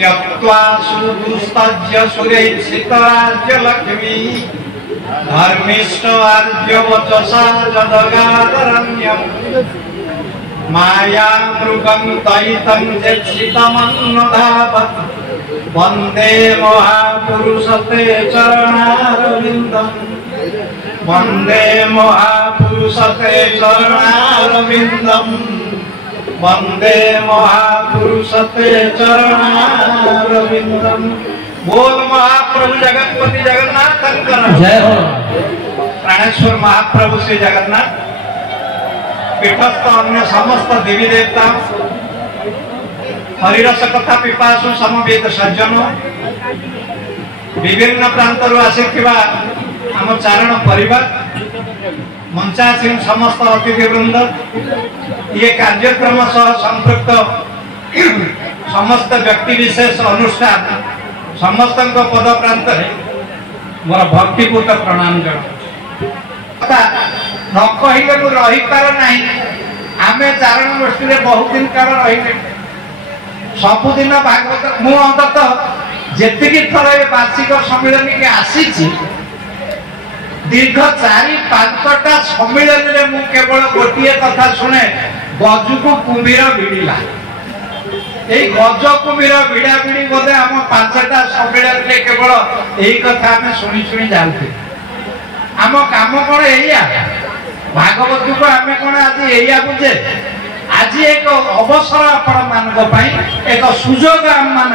त्यक्त्वा सुदुस्तज्य सुरेक्षितराज्य लक्ष्मी धर्मिष्ठ आर्य वचसा जदगादरण्यम् माया मृगं तैतं जेक्षितमन्नधावत् वन्दे महापुरुषते चरणारविन्दम् वन्दे महापुरुषते चरणारविन्दम् वन्दे महापुरुषते चरणारविन्दम्। बोल महाप्रभु जगतपति जगन्नाथ जय हो। प्राणेश्वर महाप्रभु श्री जगन्नाथ पीठस्थ अन्य समस्त देवी देवता हरिरस कथा पिपासु समवेत सज्जन विभिन्न प्रांतर आसिथिबा आम चारण परिवार मंचासीन समस्त अतिथि वृंद ये कार्यक्रम सह संपृक्त समस्त व्यक्ति विशेष अनुष्ठान समस्त पद प्रांत मोर भक्तिपूत प्रणाम जन न कहले मु रही पार नहीं। आमे चारण गोष्ठी रे बहुत दिन काल रही सबुदिन भागवत मु अंततः जेतिकी थर वार्षिक सम्मेलन के आसी दीर्घ 4-5टा सम्मेलन रे मु केवल गोटिए कथा सुने गजु को कुंभीर भिड़िला এই গজ কুমির ভিড়া ভিড়ি বোধে আম 5টা সম্মেলন কেবল এই কথা আমি শুনি শুনি যাচ্ছি। आम काम कौन एया भागवत को आम कौन आज एया बुझे आज एक अवसर आपण एक सुजोग आम मान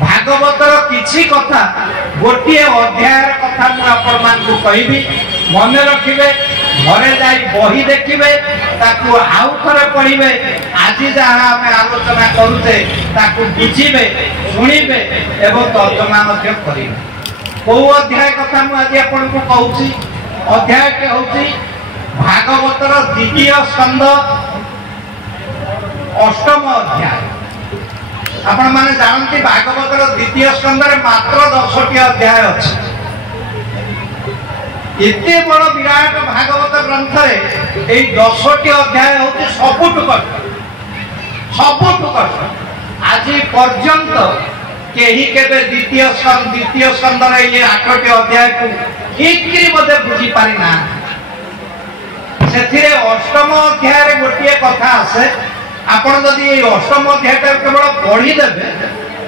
भागवतर किछि कथा गोटे अध्याय कथा मुझे कहबी मन रखिए घरे जाई बही देखिए ताकू आउ थे पढ़े आज जहाँ आम आलोचना करुचे ताकू बुझे शुणे एवं तर्जमा करेंगे। कौ अध्याय कथा मुझे आपन को कहूँ अध्याय के हूँ भागवतर द्वितीय स्कंद 8म अध्याय। आपण माने जानती भागवतर द्वितीय स्कंद रे मात्र 10टी अध्याय अच्छे। एते बड़ विराट भागवत ग्रंथ रे ए 10टी अध्याय हूँ सबुठु कष्ट आज पर्यंत केही केबे द्वितीय स्कंद रे ये 8टी अध्याय को ठीक बोधे बुझी पारि ना। सेथिरे 8म अध्याय रे गोटिए कथा आसे आपण जदि ए 8म अध्याय केवल पढ़ी देबे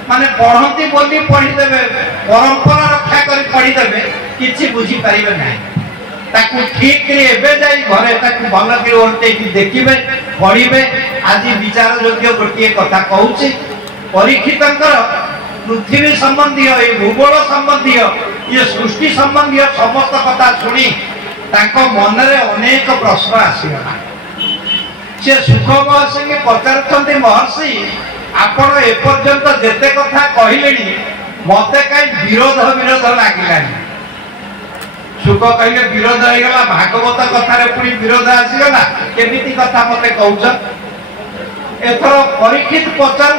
माने पढ़ंती बोली पढ़ी देबे परंपरा रक्षा करी पढ़ी देबे किछि बुझी पारिबे नाही। ताकू ठीक रे एबे जाई घरे ताकू भल के ओरते कि देखिबे पढ़िबे। आज विचार योग्य गोटिए कथा कहूची परीक्षितंकर पृथ्वी संबंधी ये भूगोल संबंधी ये सृष्टि संबंधी समस्त कथा शुणी मन रे अनेक प्रश्न आसीगला। से सुख महर्षि के पचार महर्षि आपण एपर्यंत जेते कथा कहले मते कहीं विरोध लगिलानी। सुख कहले विरोध होगा भागवत कथार पुणी विरोध आसीगला केमिति कथा मते कहूछ। एथर परीक्षित पचार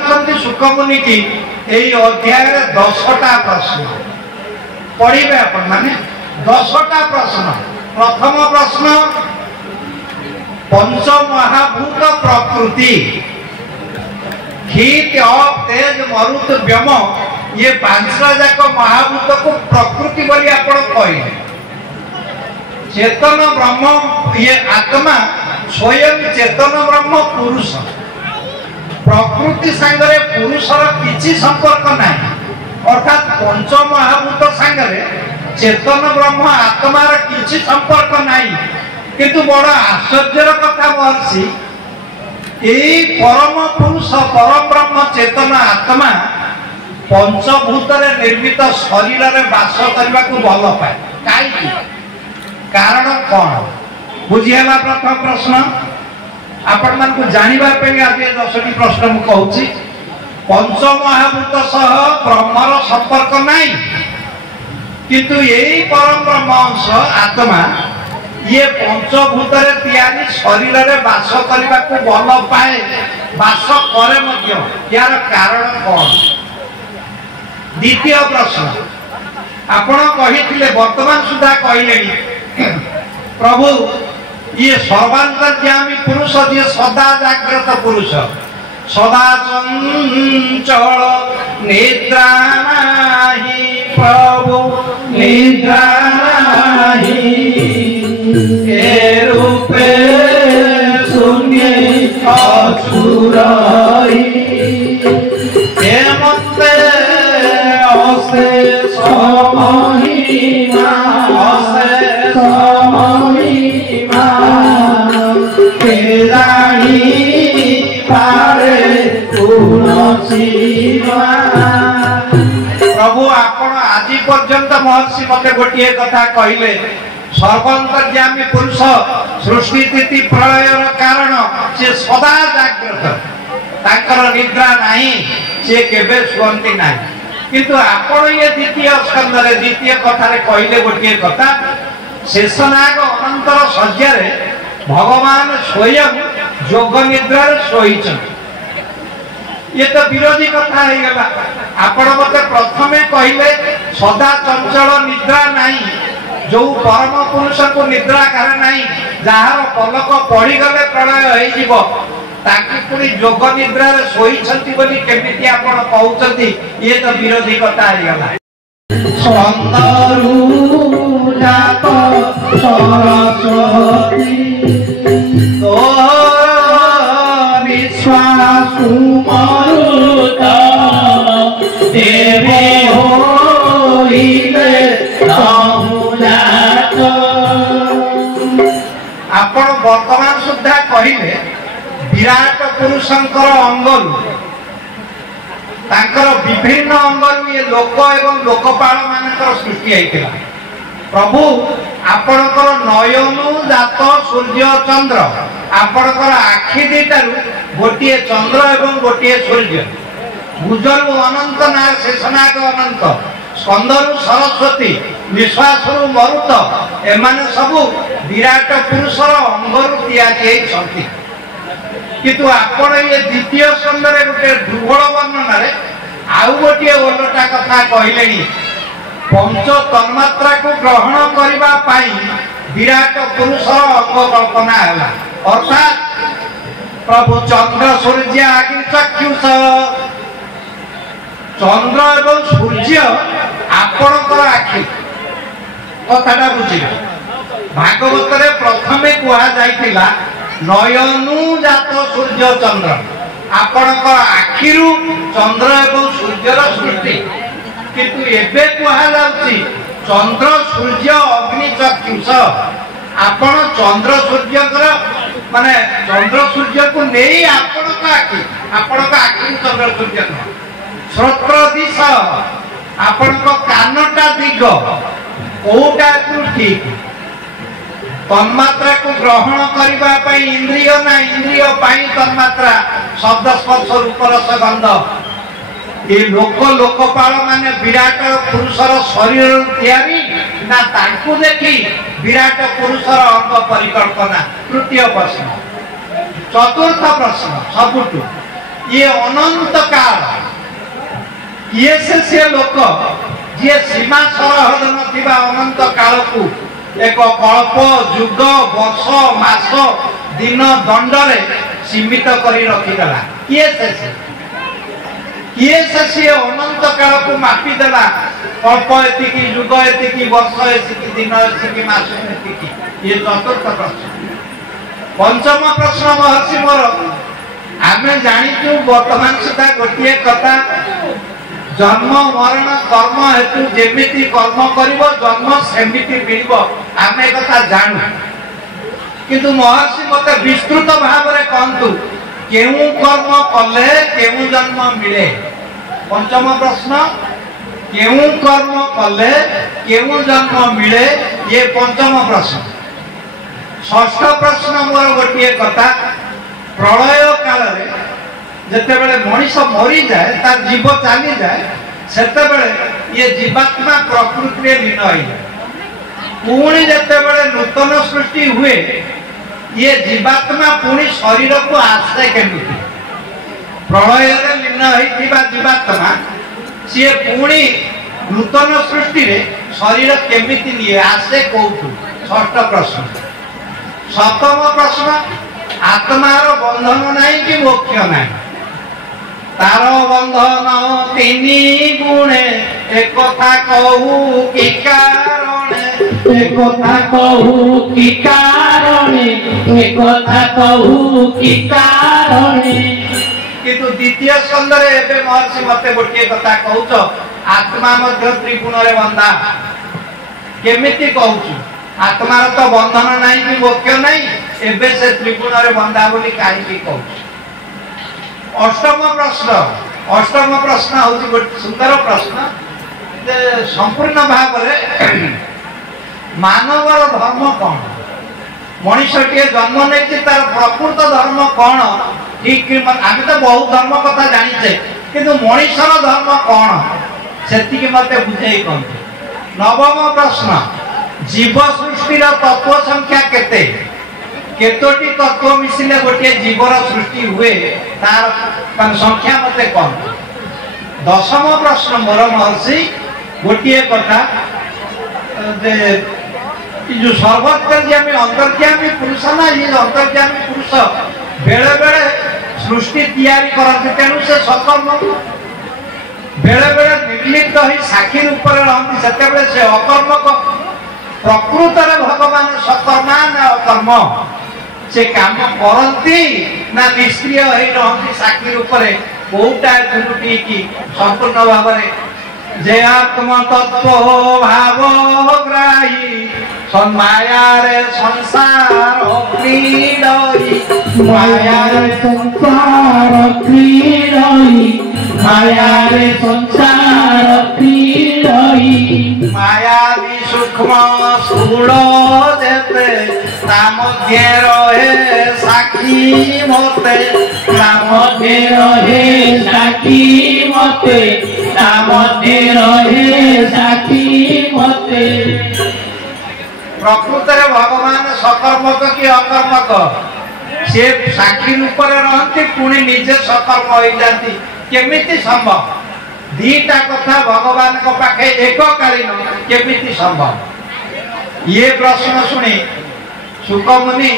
सुख मुनि की यही अध्याय 10टा प्रश्न पढ़े आपण माने 10टा प्रश्न। प्रथम प्रश्न पंच महाभूत प्रकृति हीट अप तेज मरुत व्योम ये 5टा जाक महाभूत को प्रकृति बोली आपण कहले। चेतन ब्रह्म ये आत्मा स्वयं चेतन ब्रह्म पुरुष प्रकृति सांगरे पुरुषर किछि संपर्क नाही। अर्थात पंच महाभूत सांगरे चेतन ब्रह्म आत्मार किछि संपर्क नाही। किंतु बड़ आश्चर्यर कथा महर्षि यही परम पुरुष परम ब्रह्म चेतन आत्मा पंचभूत निर्मित शरीर रे वास करने को भल पाए कहीं कारण कौन बुझीगला। प्रथम प्रश्न आपण मान को जानिबा पे आज 10टी प्रश्न मु कहूची। पंच महाभूत सह ब्रह्मर संपर्क नहीं किंतु यही परम ब्रह्म अंश आत्मा ये पंचभूत तैयारी शरीर रे वास करने को भल पाए वास करे मध्य यार कारण कौन। द्वितीय प्रश्न आपण कहिथिले वर्तमान सुधा कहले प्रभु ये सर्वांतर्यामी पुरुष जे सदा जाग्रत पुरुष सदा चंचल निद्रा नहीं प्रभु निद्रा नहीं ए रूपे शून्य अछुराई ए मते अशेष महिमा अशेष महिमा केजाणी पारे प्रभु आपण आज पर्यंत महर्षि मते गोटे कथा कहले सर्वंतर्यामी पुरुष सृष्टि स्थिति प्रलयर कारण से सदा जागृत ताकर निद्रा नहीं से केबे सुवंती नहीं किंतु आपण ये द्वितीय स्कंद रे द्वितीय कथा रे कहले गोटे कथा शेषनाग अनंतर शय्या रे भगवान स्वयं योग निद्रा सोईछन ये तो विरोधी कथा है गला आपण मते प्रथमे कहले सदा चंचल निद्रा नहीं जो परम पुरुष को निद्रा करे नहीं जहार पलक पड़ी गले प्रलय होई जीवो ताकि पुरी योग निद्रा रे सोई छंती बोली केमिति आपण कहउछंती ये तो विरोधी कथा है गला सुंदरू जात सरस्वती तो विश्वास मरुता देवे होइले नाहुजात आपण वर्तमान सुद्धा कहिले विराट पुरुषंकर अंगल तांकर विभिन्न अंगल ये लोक एवं लोकपाल मानकर सृष्टि आइतिला प्रभु आपणकर नयनु जात सूर्य चंद्र आपणकर आखि दिटारु गोटिए चंद्र एवं गोटिए सूर्य भुजरु अनंत नाग शेषनाग अनंत स्कंदरु सरस्वती निश्वासरु मरुत एमाने सबु विराट पुरुषर अंगरु तियाजी छथि किंतु आपण ये द्वितीय स्कंद रे गोटे दुर्बल वर्णना रे आउ गोटिए ओलटा कथा कहलेनी पंच तन्मात्रा को ग्रहण करबा पाई विराट पुरुषर अंग कल्पना हैला अर्थात प्रभु चंद्र सूर्य आदि चक्षुष चंद्र एवं सूर्य आपणकर आखि कथाटा बुझिले भागवत रे प्रथमे कुहा जाइतिला नयनु जात सूर्य चंद्र आपणकर आखिरु चंद्र एवं सूर्यर सृष्टि किंतु एबे कुहा जाउची चंद्र सूर्य अग्नि चक्षुष आपण चंद्र सूर्य माने चंद्र सूर्य को नहीं आपण का आखि चंद्र सूर्य न श्रोत्र दिश आपण को कानटा दिग कोटा ठीक तन्मात्रा को ग्रहण करबा पई इंद्रिय ना इंद्रिय पाई तन्मात्रा शब्द स्पर्श रूप रस गंध ये लोकपाल माने विराट पुरुषर शरीर तैयारी ना तांकु देखी विराट पुरुषर अंग परिकल्पना तृतीय प्रश्न चतुर्थ प्रश्न सबुठु ये अनंत काल ये से लोक जे सीमा सरहद नथिबा अनंत काल को एक कल्प युग वर्ष मास दिन दंड रे सीमित करी रखिदला किए से अनंत काल को मापी देला कल्प एतिकी युग एतिकी वर्ष एतिकी दिन एतिकी मास एतिकी ये चतुर्थ प्रश्न पंचम प्रश्न महर्षि मोर आमे जानिचु वर्तमान सुधा गोटिए कथा जन्म मरण कर्म हेतु जेमिति कर्म करिवो जन्म सेमिति मिलिबो आमे कथा जानू किंतु महर्षि मते विस्तृत भाव रे कहंतु केउ कर्म कले केउ जन्म मिले पंचम प्रश्न केउ कर्म कले केउ जन्म मिले ये पंचम प्रश्न षष्ठ प्रश्न मोर गोटिए कथा प्रलय काल रे जते बेले मनीष मरी जाए तार जीव चली जाए सेते बेले ये जीवात्मा प्रकृति रे लीन होई पुणी जते बेले नूतन सृष्टि हुए ये जीवात्मा पुणी शरीर को आसे केमिति प्रलय रे लीन होइथिबा जीवात्मा से पुणी नूतन सृष्टि रे शरीर केमिति निये आसे कोठु षष्ठ प्रश्न सप्तम प्रश्न आत्मार बंधन नहीं कि मोक्ष नहीं तार बंधन तीनी गुणे एक कथा कहू की कारणे एक कथा कहू की कारणे एक कथा कहू की कारणे किंतु द्वितीय स्कंद रे एबे महर्षि मते गोटे कथा कहूछ आत्मा मध्य त्रिगुण रे बंधा केमिति कहूछ आत्मार तो बंधन नहीं कि मोक्ष नहीं एबे से त्रिगुण रे बंधा बोली काहे की कहूछ। अष्टम प्रश्न होची गोटे सुंदर प्रश्न जे संपूर्ण भाव रे मानवर धर्म कौन मनुष्यटिए जन्म नहीं तार प्रकृत धर्म कौन ठीक आम तो बहुत धर्म कथा जानीचे किंतु मनुष्यर धर्म कौन से मत बुझे कहते। नवम प्रश्न जीव सृष्टि तत्व संख्या केते केतोटी तत्व मिसिले गोटे जीवर सृष्टि हुए तार मान संख्या मते कौन। दशम प्रश्न मोर महर्षि गोटे कथा जो सर्वोत्तरगामी अंतर्गामी पुरुष ना ये अंतर्गामी पुरुष बेले बेले सृष्टि तैयारी करते तेणु से सकर्म बेले बेले निर्लिप्त ही साक्षी रूप रहती से से अकर्मक प्रकृत भगवान सकर्मा ना अकर्म से काम करती ना निष्क्रिय रही साक्षी रूप कोटा त्रुटि की संपूर्ण भाव जे आत्म तत्व भावग्राही मायारे संसार क्रीडई मायारे संसार क्रीडई मायारे संसार क्रीडई मायावी सूक्ष्म स्थूल जेते ता मध्ये रहे साक्षी मते ता मध्ये रहे साक्षी मते ता मध्ये रहे साक्षी मते। प्रकृत भगवान सकर्मक कि अकर्मक से साक्षी रूप रहती पुणी निजे सकर्म हो जाती केमिति संभव दीटा कथा भगवान को पाखे एककालीन केमिति संभव। ये प्रश्न शुणी सुकमुनि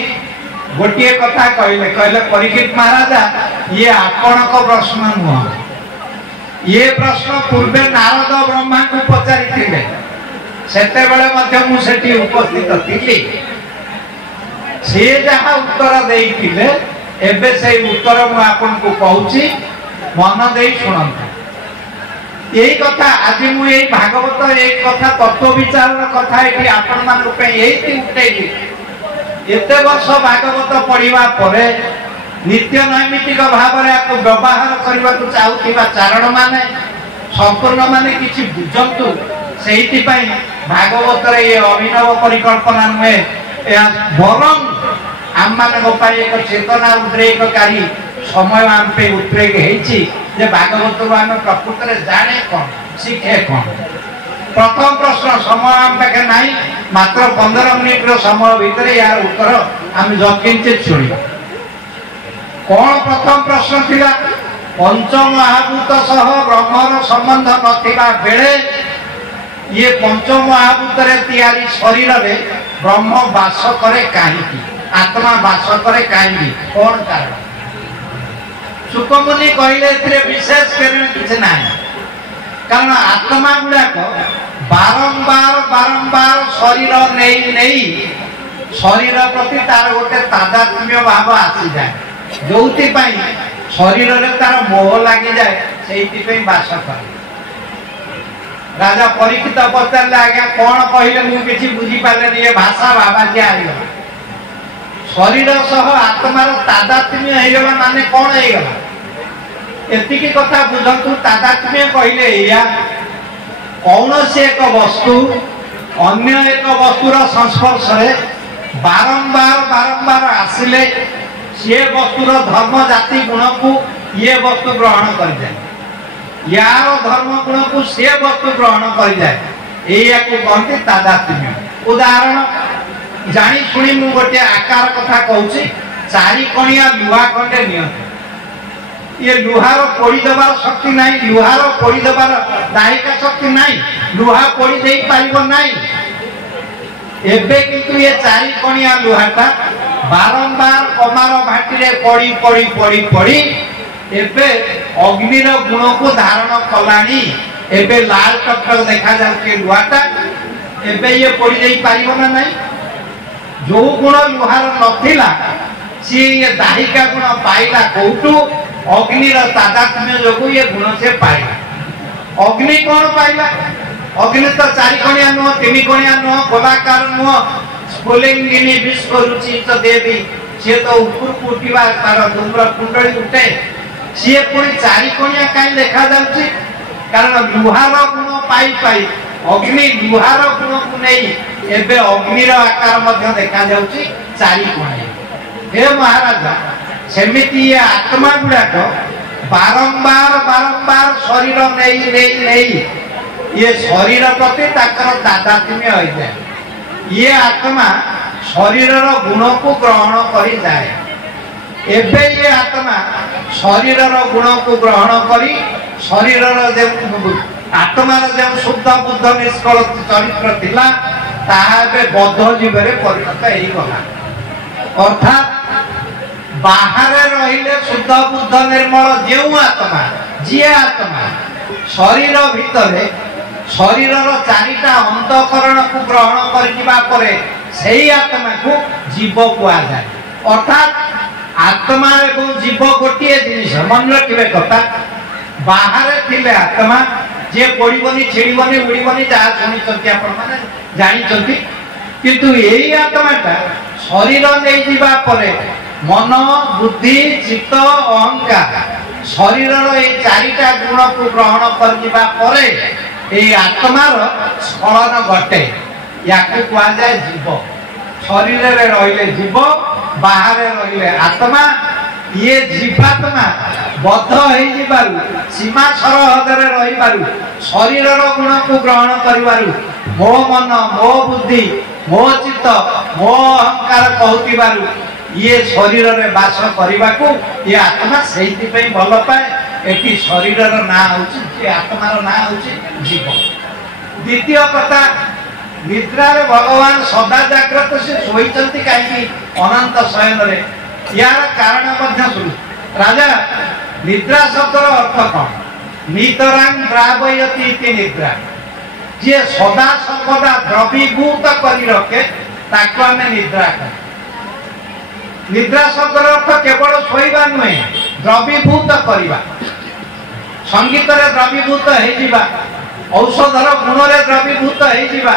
गोटे कथा कहले कहले परीक्षित महाराजा ये आपण को प्रश्न नुह ये प्रश्न पूर्वे नारद ब्रह्मा को पचारि सेतेबेले मध्य मु सेठी उपस्थित थिली से जहा उत्तर देइथिले एबे से उत्तर मु आपन को कहूची मन देई सुनंत। यही कथा आज मु एई भागवत एक कथा तत्व विचार कथा एठी आपन मान पे एई उठेली एते वर्ष भागवत पढ़िबा परे नित्य नैमित्तिक भाव रे आपको व्यवहार करबा को चाहुथिबा चारण माने संपूर्ण माने किछि बुझंतु सेहिति पई भागवत रे ये अभिनव परिकल्पना नुहे बरम आम मान एक चेतना उद्रेककारी समय आम पे उद्रेक होती जे भागवत आम प्रकृत में जाने कौन शिखे कौन। प्रथम प्रश्न समय आम पाखे ना मात्र 15 मिनिट समय भितर यार उत्तर आम जकिंचित शुणा। कौन प्रथम प्रश्न थिला पंचमहाभूत सह ब्रह्मर संबंध नथिबा बेले ये पंचमहाभूत तैयारी शरीर रे ब्रह्म वास करे कहीं आत्मा वास करे कहीं कौन कारण। सुकमुनि कहले विशेष किसी ना कारण आत्मा गुड़ाक बारंबार बारंबार शरीर नहीं नहीं शरीर प्रति तार गोटे तादात्म्य भाव आसी जाए जो शरीर रे तार मोह लगी जाए से बास करे। राजा परीक्षित पचारे आज्ञा कौन कहले मुझे बुझी पारे ये भाषा बाबाजी आईगला शरीर सह आत्मार तादात्म्य होगा माने कौन होगा एति कथा बुझंतु। तादात्म्य कहले या कौन से एक वस्तु अन्य एक वस्तुर संस्पर्श बारंबार बारंबार आसिले सी वस्तुर धर्म जाति गुण को ये वस्तु ग्रहण कर जाए यार धर्म गुण को सी वस्तु ग्रहण कर जाए या कहते तादात्म्य। उदाहरण जानी शुणी मु गोटे आकार कथा कहूँ चारि कणिया लुहा खंडे नियंत्रण ये लुहार पोड़ी देवार शक्ति नहीं लुहार पोड़ी देवार दाहिका शक्ति नहीं लुहा पोड़ी दे पारिबो नहीं एबे किंतु ये चारि कणिया लुहाटा बारंबार कमार भाटी रे पड़ी पड़ी पड़ी पड़ी एबे अग्निर गुण को धारण कलानी एबे लाल टकटक देखा जाउके लुहाटा एबे ये पड़ी जाई पारिबो ना नहीं जो गुण लुहार नथिला सी ये दाहिका गुण पाइला कोठू अग्निर तादात्म्य जोगु ये गुण से पाइला अग्नि कौन पाइला अग्नि तो चारि कोणिया नुह तीन कोणिया नुह गोलाकार नुह स्फुलिंगिनी विश्वरुचित देवी सी तो ऊपर उठिबा तार धूम्र कुंडली उठे सी पुणी चारि कोणिया काई देखा जाउची कारण लुहार गुण पाई पाई अग्नि लुहार गुण को नहीं एबे अग्निर आकार मध्य देखा जाउची चारि कोणिया हे महाराजा सेमिति ये आत्मा गुड़ाक बारंबार बारंबार शरीर नहीं नहीं नहीं ये शरीर प्रति ताकर तादात्म्य हो जाए ये आत्मा शरीर गुण को ग्रहण करी जाए एबे ये आत्मा शरीर गुण को ग्रहण करी शरीर आत्मार जो शुद्ध बुद्ध निष्कल चरित्र थिला ताहा बे बद्ध जीवरे परिणत हेई गला अर्थात बाहर रहिले शुद्ध बुद्ध निर्मल जेउ आत्मा जी आत्मा शरीर भितरे शरीरर चारिटा अंतःकरण को ग्रहण करिबा परे सेही आत्मा को जीव कुआ जाए अर्थात आत्मा एवं जीव गोटिए जिनिस मन रखिबे कथा बाहर थिले आत्मा जे पड़िबनी छेड़िबनी उड़िबनी जा सुनिचंती आपण माने जानिचंती किंतु एही आत्माटा शरीर नै जीवा परे मन बुद्धि चित्त अहंकार शरीरर ए चारिटा गुण को ग्रहण करिबा परे ए आत्मार स्खलन घटे याकु कुआ जाय जीव शरीर रे रहिले जीव बाहर रहिले आत्मा ये जीवात्मा बद्ध हेई जिबारु सीमा सरहद रे रही बारु शरीरर गुण को ग्रहण करिबारु मो मन मो बुद्धि मो चित्त मो अहंकार कहतिबारु ये शरीर रे वास करने को ये आत्मा से भल पाए एटी शरीर ना हूँ आत्मार ना हूँ जीव द्वितीय कथा निद्रा रे भगवान सदा जाग्रत से शोईचंती कहीं अनंत शयन रे यार कारण शुरू राजा निद्रा शब्दर अर्थ कौन नितरांग द्रावयती इति निद्रा जे सदा सर्वदा द्रवीभूत करी रखे ताको आमे निद्रा कह निद्रा शब्दर अर्थ केवल शोइबा नुहे द्रवीभूत करिबा संगीत रे द्रवीभूत हेई जिबा औषधर गुण रे द्रवीभूत हेई जिबा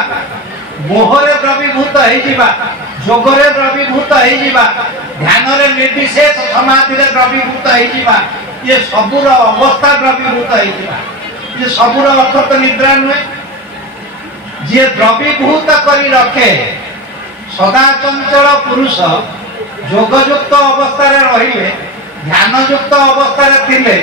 मोह रे द्रवीभूत हेई जिबा जोग रे द्रवीभूत हेई जिबा ध्यान रे निर्विशेष समाधि रे द्रवीभूत हेई जिबा ये सबुर अवस्था द्रवीभूत हेई जिबा ये सबुर अर्थ तो निद्रा नुहे जे द्रवीभूत करी रखे सदा चंचल पुरुष जोगयुक्त अवस्था रहिले ध्यानयुक्त अवस्था थिले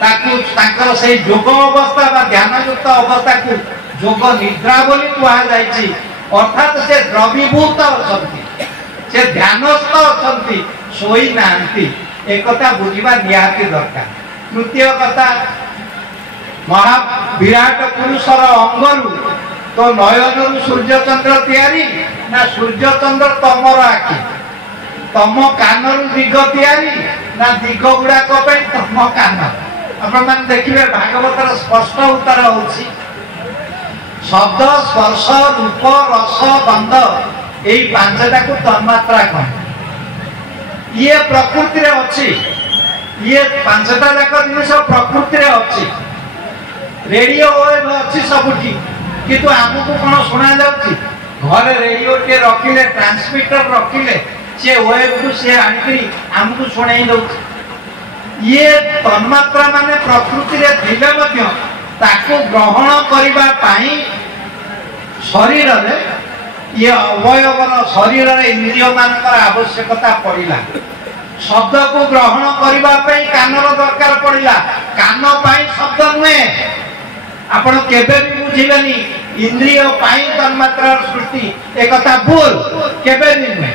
ताकू ताकर से जोग अवस्था बा ध्यानयुक्त अवस्था को जोग निद्रा बोली कुआ जायछि अर्थात से द्रवीभूत अछंती से ध्यानस्थ अछंती सोई नांती एकता बुझिबा निहाती दरकार तृतीय कथा महा विराट पुरुषर अंगरु तो नयनरु सूर्य चंद्र तैयारी ना सूर्य चंद्र तमर आखि तम कानरु दिग तैयारी ना दिग गुड़ाक तम कान आपण मान देखिबे भागवतर स्पष्ट उत्तर होछि शब्द स्पर्श रूप रस गंध एई पांचटा को तन्मात्रा कह ये प्रकृति रे अछि ये पांचटा जाक जिनिस प्रकृति रे अछि रेडियो वेव अछि सबुठी किंतु आमको कोन सुना जाउछि घर रेडियो के रखिले ट्रांसमीटर रखिले से वेब को से आनकरी हमको सुनाई दउ ये तन्मात्रा माने प्रकृति रे थिले मध्य ताको ग्रहण करिबा पाई शरीर रे ये अवयवर शरीर रे इंद्रिय मानकर आवश्यकता पड़िला शब्द को ग्रहण करिबा पाई कानर दरकार पड़िला कान पाई शब्द नुहे आपण केबे भी बुझिबेनी इंद्रिय पाई तन्मात्रा सृष्टि एकता भूल केबे भी नुहे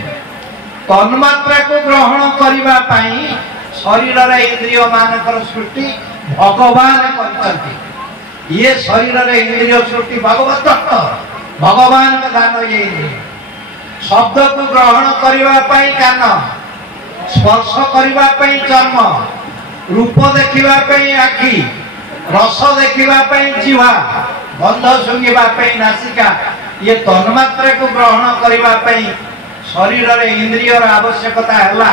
तन्मात्रा को ग्रहण करिबा पाई शरीर रे इंद्रिय मानकर सृष्टि भगवान करछंती ये शरीर रे इंद्रिय सृष्टि भगवत तत्व भगवान का दान ये शब्द को ग्रहण करिबा पाई कान स्पर्श करिबा पाई चर्म रूप देखा आखि रस देखा जीवा गंध शुंघा नासिका ये तन्मात्रा को ग्रहण करने शरीर में इंद्रियर आवश्यकता है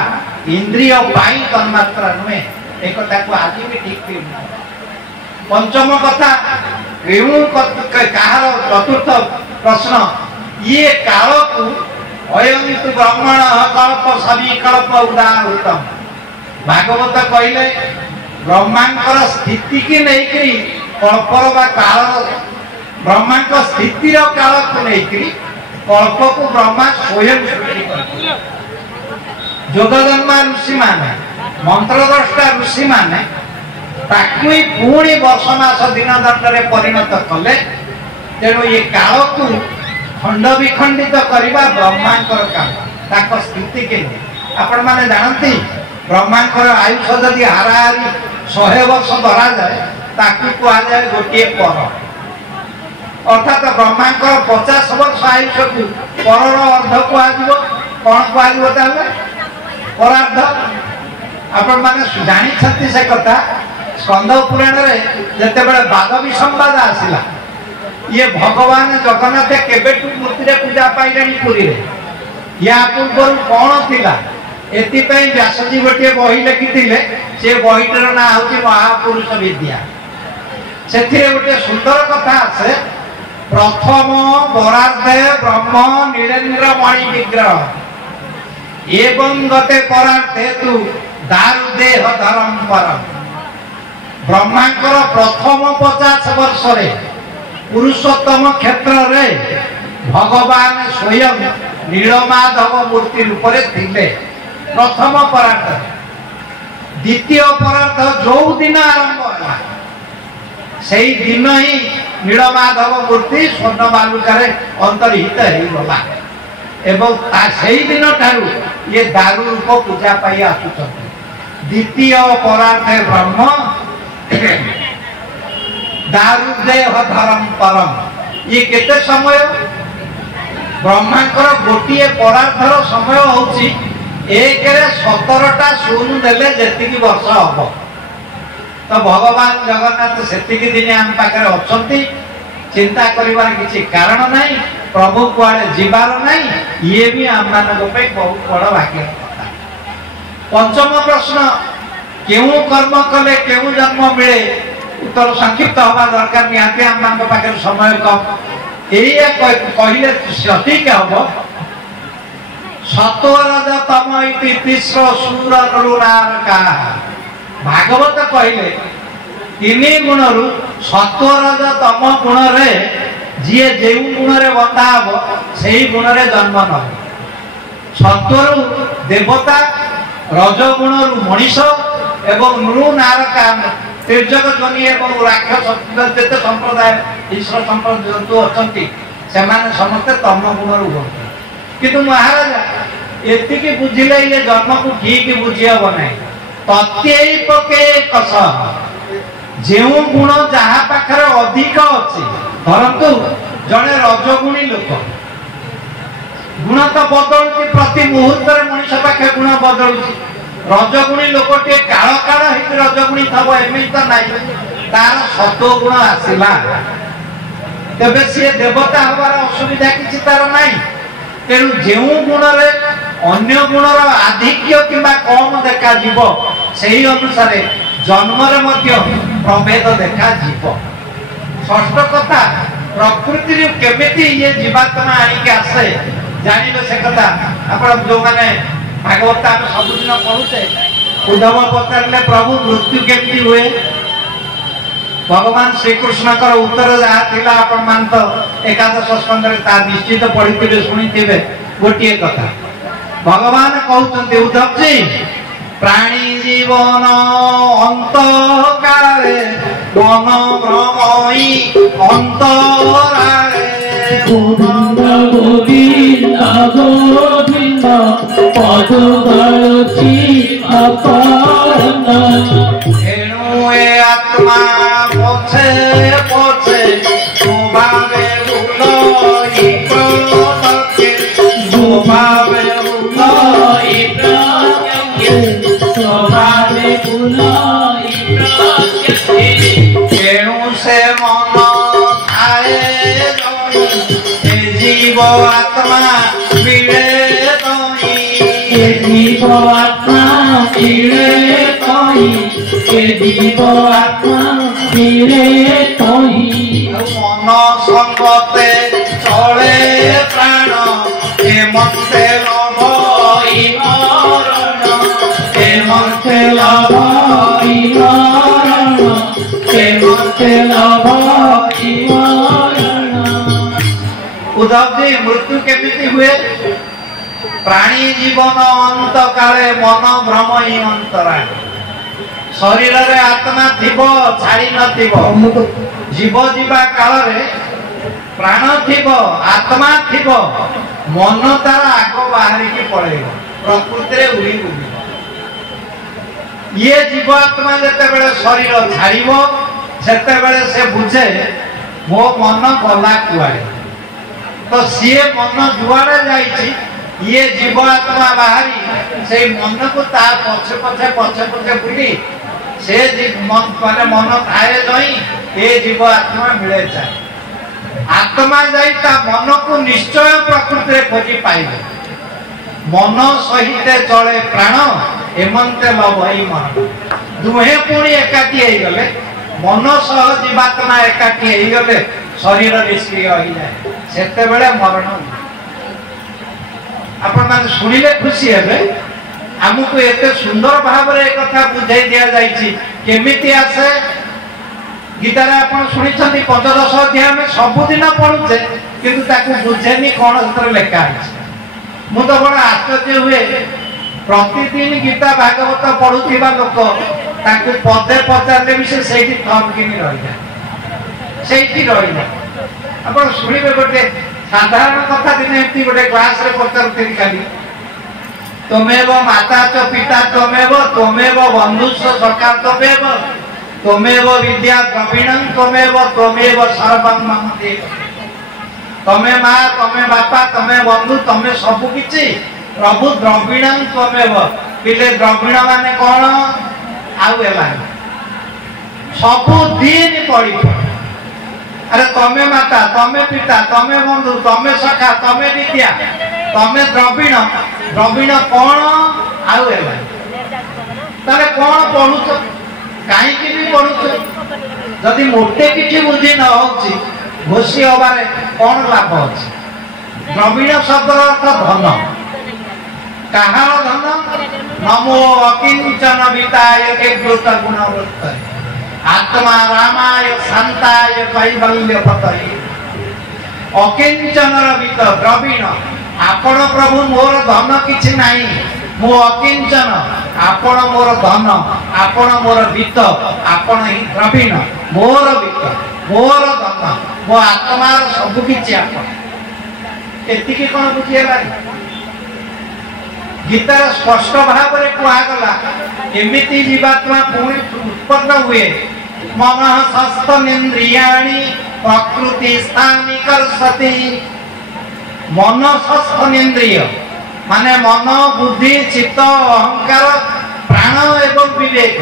इंद्रिय तन्मात्रा नुहे एक आज भी ठीक पंचम कथा कहार चतुर्थ प्रश्न ये काल को अयं तु ब्रह्मण कल्प सविकल्प उदाहृतम भागवत कहले ब्रह्मांकर स्थिति की नहीं कल्पर बा काल ब्रह्मा स्थितिर काल को नहीं कल्प को ब्रह्मा स्वयं सृष्टि कर जोगजन्मा ऋषि माने मंत्रद्रष्टा ऋषि माने ताकू पुणी वर्ष मास दिन दंड परिणत कले तेणु ये काल को खंड विखंडित करवा ब्रह्मांकर काम स्थिति के आपण माने जानती ब्रह्मांकर आयुष जदि हाराहारी 100 वर्ष धरा जाए ताकू कह जाए गोटे पर अर्थात ब्रह्मांकर 50 वर्ष आयुष को पर अर्ध कह कौन कह परार्ध आपण माने जानी से कथा स्कंद पुराण रे जते बेले बाघ विसंवाद आसिला ये भगवान जगन्नाथ केबेटू मूर्ति रे पूजा पाइलानी पुरी रे या पूर्व कौन थिला एतिपई व्यासजी गोटे बही लिखिथिले से बहीटर ना होची महापुरुष विद्या सेथिरे गोटे सुंदर कथा आसे प्रथम परार्धे ब्रह्म नीलेन्द्र मणि विग्रह एवं गते परार्धे तु दारुदेह धरम परम ब्रह्मांकर प्रथम 50 वर्ष रे पुरुषोत्तम क्षेत्र रे भगवान स्वयं नीलमाधव मूर्ति रूप रे थिले प्रथम परार्थ द्वितीय परार्थ जो दिन आरंभ होला सेई दिन ही नीलमाधव मूर्ति स्वर्ण बालुकार अंतर्हित हो गला एवं सेई दिन ठारू ये दारू रूप पूजा पाई आसुछथि द्वितीय परार्थ ब्रह्म दारुदेह धरम परम ये केते समय ब्रह्मांकर गोटे परार्थर समय होची 17टा शून्य देले जेतिकी वर्ष हम तो भगवान जगन्नाथ सेतिकी दिन आम पाखे अच्छी चिंता करिवार किसी कारण नहीं प्रभु कुआड़े जीवार नहीं ये भी आम मान बहुत बड़ भाग्य पंचम प्रश्न क्यों कर्म कले क्यों जन्म मिले उत्तर संक्षिप्त हवा दरकार निहाती आम पाखे समय कम ये कहले सठिक हम सत्वरजतम इति तिस्र सूर नृणारका भागवत कहले 3 गुण रु सत्वरजतम गुण रे जी जे गुण रे बंधा हम से गुण रे जन्म न सत्वरु देवता रजगुण रु मनीष एवं नृणारका तिर्यक ध्वनि एवं राक्षस जेते संप्रदाय ईश्वर संप्रदाय जंतु अछंती सेमाने समस्त तम गुण रु होती किंतु महाराजा एतिकी बुझिले ये जन्म को ठीक बुझी हम ना तत्यैपके कस जो गुण जहाँ पाखर अधिक अच्छी धरतु जड़े रजगुणी लोक गुण तो बदलुची प्रति मुहूर्त मनीष पाखे गुण बदलुची रजगुणी लोकटे काल काल होती रजगुणी थब एमती तो नहीं तार सत्व गुण आसला तेबे सी देवता हबार असुविधा किसी तार नहीं तेणु जो गुण रे अन्य गुणर आधिक्य किंबा कम देखा जीव सही अनुसार जन्म रे मध्य प्रभेद देखा जीव षष्ठ कथा प्रकृति केमिति ये जीवात्मा आनिक आसे जानिबे से कथा आपण जो माने भागवत आम सबुदिन पढ़ुचे उद्धव पचारे प्रभु मृत्यु केमती हुए भगवान श्रीकृष्ण उत्तर जहाँ थिला आपण मान तो एकादश स्कंद निश्चित पढ़ी शुणी गोटे कथा भगवान कहते उद्धव जी प्राणी जीवन अंत काले मन भ्रमई अंतराले गोविंद गोविंद गोविंद पद गलती अपना एणु ए आत्मा पछे पछे स्वभावे उलई प्रतके स्वभावे उलई प्रतके स्वभावे उलई जीव आत्मा मिले तोई ए जीव आत्मा मिले तोई ए जीव आत्मा मिले तोई मन संगते चले प्राण हेमंते लभई मरण हेमंते लभई मरण हेमंते लभई मरण। उद्धव जी मृत्यु केमिति हुए प्राणी जीवन अंत काले मन भ्रम ही अंतरा शरीर रे आत्मा थिबो छाड़ी न जीव जीवा काल रे प्राण थिबो आत्मा थिबो मन तार आग बाहरी की पड़ेगा प्रकृति रे उड़ी उड़ी ये जीव आत्मा जते बेले शरीर छाड़िबो सेते बेले से बुझे मो मन गला कुआड़े तो सीए मन जुआड़े जाइछि ये जीव आत्मा बाहरी से मन को ता पछे पछे पछे पछे बुली से मन माने मन थाए जई ए जीव आत्मा मिले जाए आत्मा जाई ता मन को निश्चय प्रकृति रे खोजी पाइबे मन सहित चले प्राण हेमंते लभई मरण दुहे पुणी एकाठी हे गले मन सह जीवात्मा एकाठी हे गले शरीर निष्क्रिय हो जाए सेते बेले मरण आपण माने सुनिले खुशी हेबे हमको एते सुंदर भाव रे कथा बुझाई दिया जाईची केमिति आसे गीता रे आपण सुनिछंती 15 अध्याय में सबुदिन पढुछे किंतु ताकू बुझेनी कोन स्तर लेखा है मु तो बड़ा आश्चर्य हुए प्रतिदिन गीता भागवत पढुथिबा लोक ताकू पदे पचारले भी से सेठी थमकिनी रहि जाय सेठी रहि जाय आपण सुनिबे गोटे साधारण कथा दिने एती गोटे क्लास रे पचारथि खाली तमेव माता च पिता तमेव बंधुस्व सखा तमेव विद्या द्रविणं तमेव सर्वं मम देव तमे माँ तमे बापा तमे बंधु तमे सबु किछि प्रभु द्रविणं तमेव पिले द्रविण माने कोन आउ एला सबु दिन पड़ी अरे तमे माता तमे पिता तमे बंधु तमे सखा तमे विद्या तमे द्रविण द्रविण कोन आउ एला ताले कोन पढुछ काई की भी पढुछ जदि मोटे किछि बुझी न होछि घोषी हबारे कोन लाभ अछि द्रविण शब्दर अर्थ धन कहार धन नमो अकिंचन विताय एकृत गुणवृत्त आत्मा रामाय शांताय कैवल्य पतये अकिंचन वित द्रविण आपण प्रभु मोर धन किछि नाही मो अकिंचन आपण मोर धन आपण मोर वित्त आपण ही द्रविण मोर वित्त मोर धन मो आत्मार सब किछि आपण एतिकी कोन बुझियला गीतार स्पष्ट भाव रे कुआ गला एमिति जीवात्मा पुणी उत्पन्न हुए मन सस्तनेन्द्रियाणि प्रकृति स्थानि कर्षति मन सस्तनेन्द्रिय माने मन बुद्धि चित्त अहंकार प्राण एवं विवेक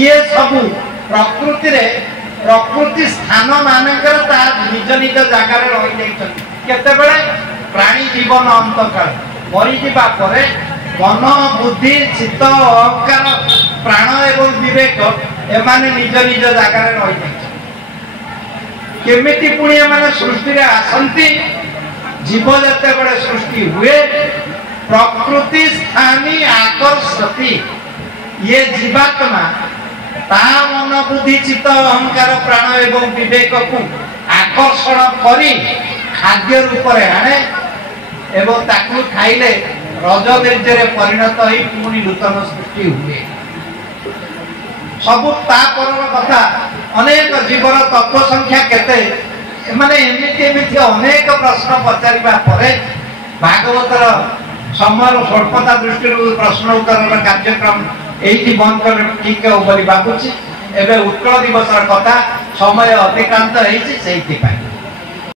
ये सब प्रकृति रे प्रकृति स्थान मानकर ता निज निज जगह रे रहि जाइछथि केते बेले प्राणी जीवन अंत काल मरि जिबा परे मन बुद्धि चित्त अहंकार प्राण एवं विवेक एमाने निज निज जगह रे रहि जाइछथि केमिति पुणी एमाने सृष्टि रे आसंती जीव जते बड़े सृष्टि हुए प्रकृति स्थानी आकर्षति ये जीवात्मा ता मन बुद्धि चित्त अहंकार प्राण एवं विवेक को आकर्षण करी खाद्य रूप रे आने एवं ताकू खाइले रज बीर्य परिणत होई पुणी नूतन सृष्टि हुए सब तापर कथा अनेक जीवर तत्व संख्या केते माने एमिति एमिति अनेक प्रश्न पचारिबा परे भागवतर समय स्वल्पता दृष्टि प्रश्न उत्तर कार्यक्रम एठी बंद कर ठीक हो बोली बाबूची एबे उत्कल दिवस कथा समय अतिक्रांत हेछि सेहि पाई